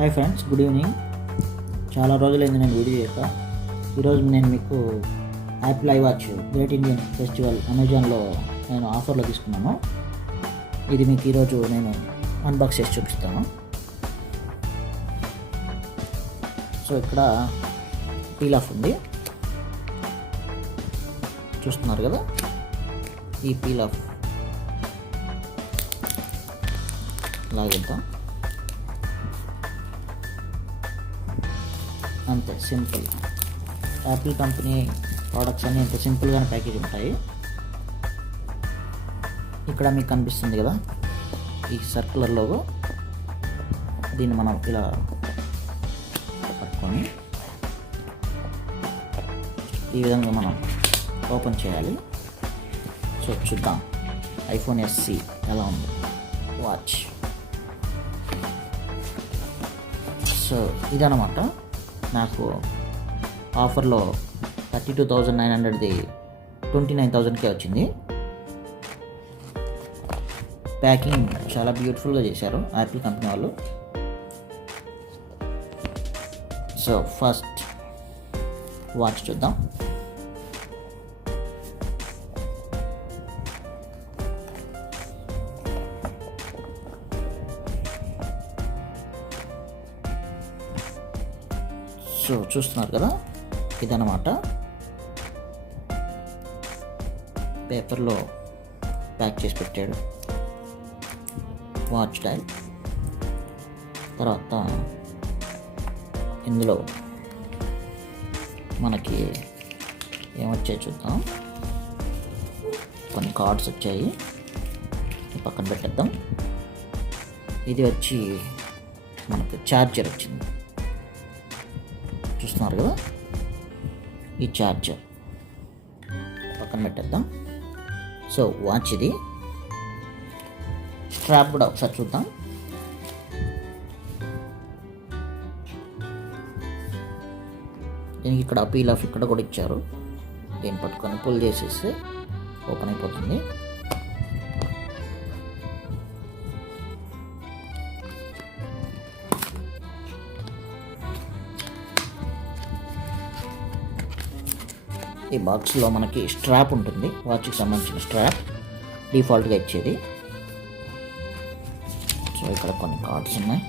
Hi friends, good evening. చాలా రోజులైంది నేను వీడియో చేయక. ఈరోజు నేను మీకు Apple iWatch great Indian festival అమెజాన్లో నేను ఆఫర్లో తీసుకున్నాను. ఇది మీకు ఈరోజు నేను అన్బాక్స్ చేసి చూపిస్తాను. సో ఇక్కడ పీల్ ఆఫ్ ఉంది, చూస్తున్నారు కదా. ఈ పీల్ ఆఫ్ లాగిద్దాం, అంతే సింపుల్. యాపిల్ కంపెనీ ప్రోడక్ట్స్ అన్నీ ఇంత సింపుల్గానే ప్యాకేజ్ ఉంటాయి. ఇక్కడ మీకు కనిపిస్తుంది కదా ఈ సర్క్యులర్ లోగో. దీన్ని మనం ఇలా పట్టుకొని ఈ విధంగా మనం ఓపెన్ చేయాలి. సో చూద్దాం ఐఫోన్ SE ఎలా ఉంది వాచ్. సో ఇదన్నమాట, నాకు ఆఫర్లో 32,900ది 29,000కే వచ్చింది. ప్యాకింగ్ చాలా బ్యూటిఫుల్గా చేశారు యాపిల్ కంపెనీ వాళ్ళు. సో ఫస్ట్ వాచ్ చూద్దాం. సో చూస్తున్నారు కదా, ఇదన్నమాట పేపర్లో ప్యాక్ చేసి పెట్టాడు వాచ్ టైల్. తర్వాత ఇందులో మనకి ఏమొచ్చాయి చూద్దాం. కొన్ని కార్డ్స్ వచ్చాయి, పక్కన పెట్టేద్దాం. ఇది వచ్చి మనకు ఛార్జర్ వచ్చింది, చూస్తున్నారు కదా. ఈ ఛార్జర్ పక్కన పెట్టేద్దాం. సో వాచ్ ఇది. స్ట్రాప్ కూడా ఒకసారి చూద్దాం. దీనికి ఇక్కడ పీల్ ఆఫ్ ఇక్కడ కూడా ఇచ్చారు. దీన్ని పట్టుకొని పుల్ చేసేస్తే ఓపెన్ అయిపోతుంది. ఈ బాక్స్లో మనకి స్ట్రాప్ ఉంటుంది, వాచ్కి సంబంధించిన స్ట్రాప్ డిఫాల్ట్గా ఇచ్చేది. సో ఇక్కడ కొన్ని కార్డ్స్ ఉన్నాయి.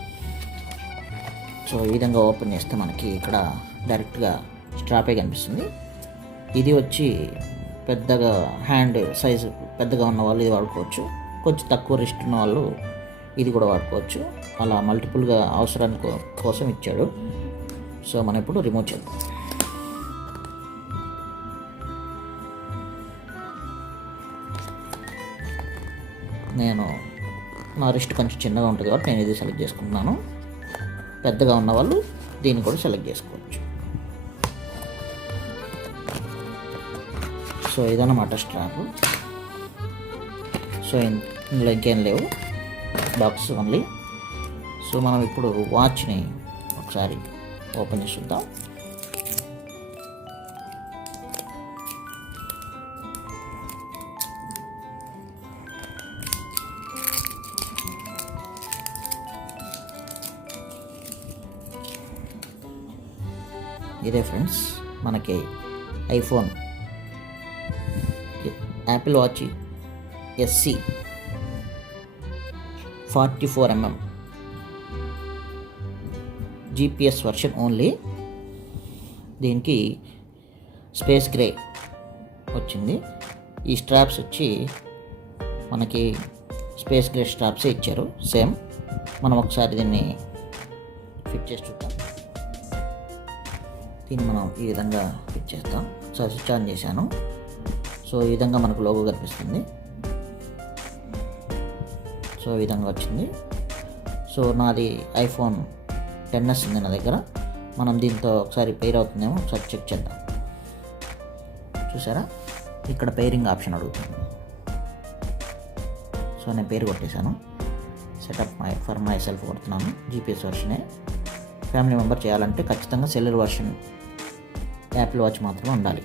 సో ఈ విధంగా ఓపెన్ చేస్తే మనకి ఇక్కడ డైరెక్ట్గా స్ట్రాపే కనిపిస్తుంది. ఇది వచ్చి పెద్దగా హ్యాండ్ సైజు పెద్దగా ఉన్న వాళ్ళు ఇది వాడుకోవచ్చు, కొంచెం తక్కువ రిస్ట్ ఉన్న వాళ్ళు ఇది కూడా వాడుకోవచ్చు. అలా మల్టిపుల్గా అవసరానికి కోసం ఇచ్చాడు. సో మనం ఇప్పుడు రిమూవ్ చేద్దాం. నేను నా రిస్ట్ కొంచెం చిన్నగా ఉంటుంది కాబట్టి నేను ఇది సెలెక్ట్ చేసుకుంటున్నాను. పెద్దగా ఉన్న వాళ్ళు దీన్ని కూడా సెలెక్ట్ చేసుకోవచ్చు. సో ఇదన్నమాట స్ట్రాప్. సో ఇందులో ఇంకేం లేవు, బాక్స్ ఓన్లీ. సో మనం ఇప్పుడు వాచ్ని ఒకసారి ఓపెన్ చేసి చూద్దాం. ఇదే ఫ్రెండ్స్ మనకి iPhone Apple watch SE 44mm GPS version only. దీనికి స్పేస్ గ్రే వచ్చింది. ఈ స్ట్రాప్స్ వచ్చి మనకి స్పేస్ గ్రే స్ట్రాప్సే ఇచ్చారు సేమ్. మనం ఒకసారి దీన్ని ఫిట్ చేసి చూద్దాం. దీన్ని మనం ఈ విధంగా ఫిట్ చేస్తాం. సో స్విచ్ ఆన్ చేశాను. సో ఈ విధంగా మనకు లోగో కనిపిస్తుంది. సో ఈ విధంగా వచ్చింది. సో నాది ఐఫోన్ XS ఉంది నా దగ్గర. మనం దీంతో ఒకసారి పెయిర్ అవుతుందేమో ఒకసారి చెక్ చేద్దాం. చూసారా, ఇక్కడ పెయిరింగ్ ఆప్షన్ అడుగుతుంది. సో నేను పేరు కొట్టేశాను. సెటప్ ఫర్ మై సెల్ఫ్ కొడుతున్నాను. GPS వర్షనే. ఫ్యామిలీ మెంబర్ చేయాలంటే ఖచ్చితంగా సెల్యులర్ వర్షన్ యాపిల్ వాచ్ మాత్రమే ఉండాలి.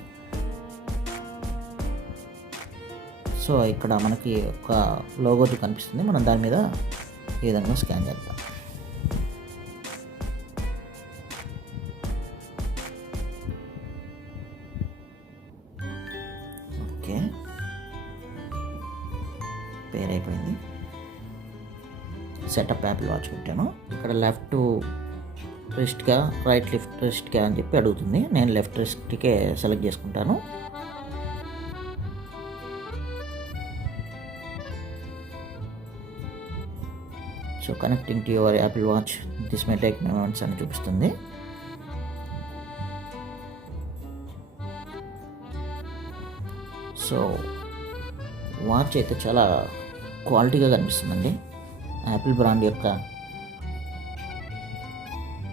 సో ఇక్కడ మనకి ఒక లోగో కనిపిస్తుంది. మనం దాని మీద ఈ విధంగా స్కాన్ చేద్దాం. పేర్ అయిపోయింది. సెటప్ యాపిల్ వాచ్ పెట్టాను. ఇక్కడ లెఫ్ట్ రిస్ట్గా రైట్ రిస్ట్గా అని చెప్పి అడుగుతుంది. నేను లెఫ్ట్ రిస్ట్కే సెలెక్ట్ చేసుకుంటాను. So connecting to your Apple watch, this may take moments అని చూపిస్తుంది. సో వాచ్ అయితే చాలా క్వాలిటీగా కనిపిస్తుందండి. యాపిల్ బ్రాండ్ యొక్క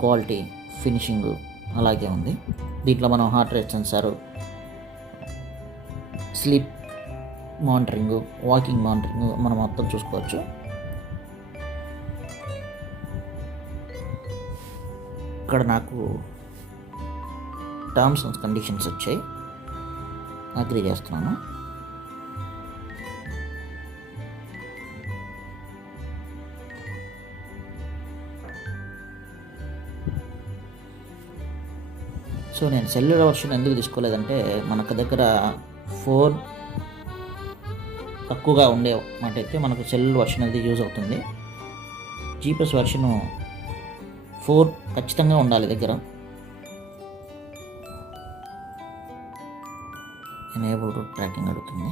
క్వాలిటీ, ఫినిషింగ్ అలాగే ఉంది. దీంట్లో మనం heart rate sensor, sleep monitoring, walking monitoring మనం మొత్తం చూసుకోవచ్చు. ఇక్కడ నాకు టర్మ్స్ అండ్ కండిషన్స్ వచ్చాయి, అగ్రీ చేస్తున్నాను. సో నేను సెల్యులర్ వర్షన్ ఎందుకు తీసుకోలేదంటే, మనకు దగ్గర ఫోన్ తక్కువగా ఉండే మాట అయితే మనకు సెల్యులర్ వర్షన్ అనేది యూజ్ అవుతుంది. జీపీఎస్ వర్షను 4 ఖచ్చితంగా ఉండాలి దగ్గర. ఎనేబుల్ రూట్ ట్రాకింగ్ అడుగుతుంది.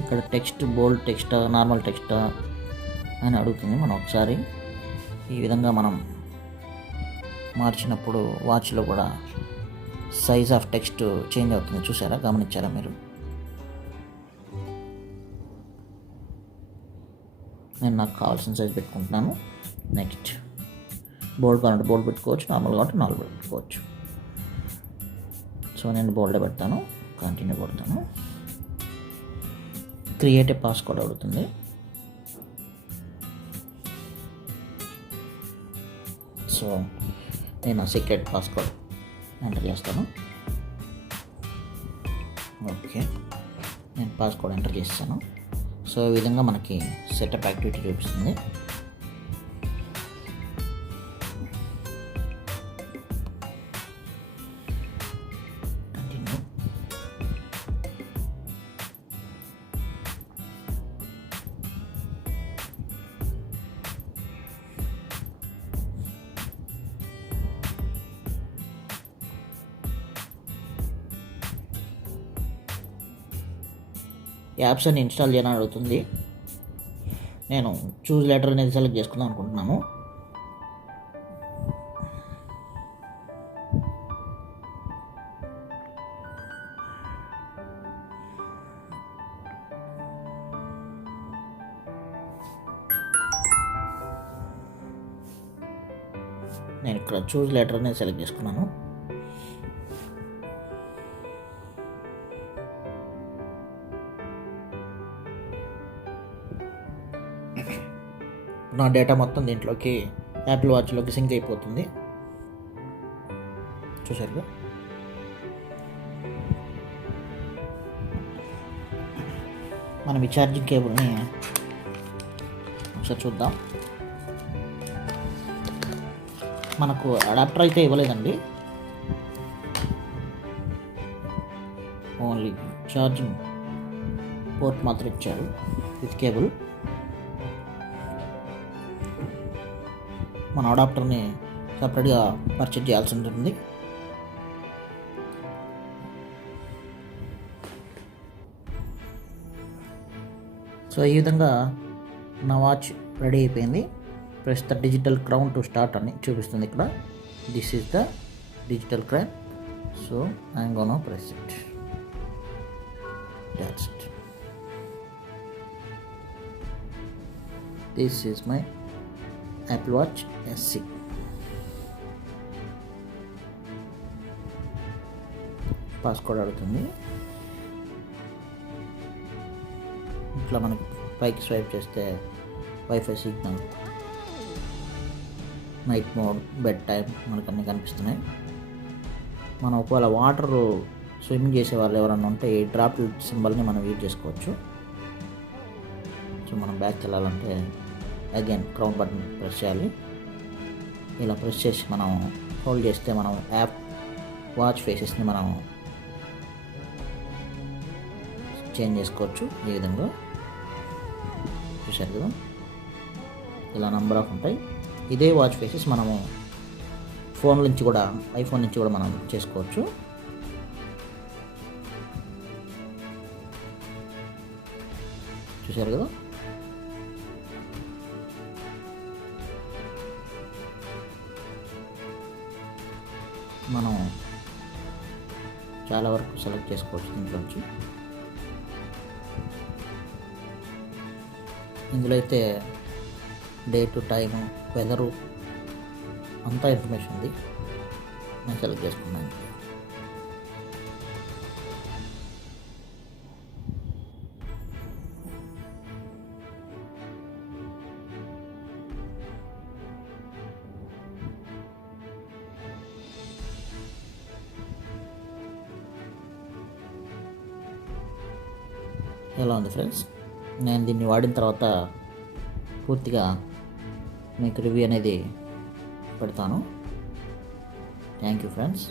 ఇక్కడ టెక్స్ట్ బోల్డ్ టెక్స్టా, నార్మల్ టెక్స్టా అని అడుగుతుంది. మనం ఒకసారి ఈ విధంగా మనం మార్చినప్పుడు వాచ్లో కూడా సైజ్ ఆఫ్ టెక్స్ట్ చేంజ్ అవుతుంది. చూసారా, గమనించారా మీరు? నేను నాకు కావాల్సిన సైజ్ పెట్టుకుంటున్నాను. నెక్స్ట్ బోల్డ్ కావాలంటే బోల్డ్ పెట్టుకోవచ్చు, నార్మల్ కావాలంటే నార్మల్ పెట్టుకోవచ్చు. సో నేను బోల్డే పెడతాను, కంటిన్యూ కొడతాను. క్రియేట్ ఏ పాస్వర్డ్ అడుగుతుంది. సో నేను సీక్రెట్ పాస్వర్డ్ ఎంటర్ చేస్తాను. ఓకే, నేను పాస్వర్డ్ ఎంటర్ చేస్తాను. సో ఈ విధంగా మనకి సెటప్ యాక్టివిటీ చూపిస్తుంది. కంటిన్యూ. యాప్స్ అని ఇన్స్టాల్ చేయాలని అడుగుతుంది. నేను చూజ్ లెటర్ అనేది సెలెక్ట్ చేసుకుందాం అనుకుంటున్నాను. నేను ఇక్కడ చూజ్ లెటర్ అనేది సెలెక్ట్ చేసుకున్నాను. నా డేటా మొత్తం దీంట్లోకి యాపిల్ వాచ్లోకి సింక్ అయిపోతుంది. చూసారు, మనం ఈ ఛార్జింగ్ కేబుల్ని ఒకసారి చూద్దాం. మనకు అడాప్టర్ అయితే ఇవ్వలేదండి, ఓన్లీ ఛార్జింగ్ పోర్ట్ మాత్రం ఇచ్చారు విత్ కేబుల్. మన అడాప్టర్ని సపరేట్గా పర్చేజ్ చేయాల్సి ఉంటుంది. సో ఈ విధంగా నా వాచ్ రెడీ అయిపోయింది. Press the digital crown to start అని చూపిస్తుంది ఇక్కడ. This is the digital crown. So I'm gonna press it. That's it. This is my Apple Watch SC. Password అడుగుతుంది. ఇట్లా మనకి పైకి స్వైప్ చేస్తే wifi signal, night mode, bed time మనకు అన్నీ కనిపిస్తున్నాయి. మనం ఒకవేళ వాటర్ స్విమ్మింగ్ చేసే వాళ్ళు ఎవరన్నా ఉంటే ఈ డ్రాప్ సింబల్ని మనం యూజ్ చేసుకోవచ్చు. సో మనం బ్యాక్ వెళ్ళాలంటే అగైన్ క్రౌన్ బటన్ ప్రెస్ చేయాలి. ఇలా ప్రెస్ చేసి మనం హోల్డ్ చేస్తే మనం యాప్ వాచ్ ఫేసెస్ని మనం చేంజ్ చేసుకోవచ్చు. ఈ విధంగా చూశారు కదా, ఇలా నంబర్ ఆఫ్ ఉంటాయి. ఇదే వాచ్ ఫేసెస్ మనము ఫోన్ నుంచి కూడా, ఐఫోన్ నుంచి కూడా మనం చేసుకోవచ్చు. చూశారు కదా, మనం చాలా వరకు సెలెక్ట్ చేసుకోవచ్చు దీంట్లోంచి. ఇందులో అయితే డేటు, టైము, వెదరు అంతా ఇన్ఫర్మేషన్ ఉంది. నేను సెలెక్ట్ చేసుకున్నాను. ఎలా ఉంది ఫ్రెండ్స్? నేను దీన్ని వాడిన తర్వాత పూర్తిగా మీకు రివ్యూ అనేది పెడతాను. Thank you friends.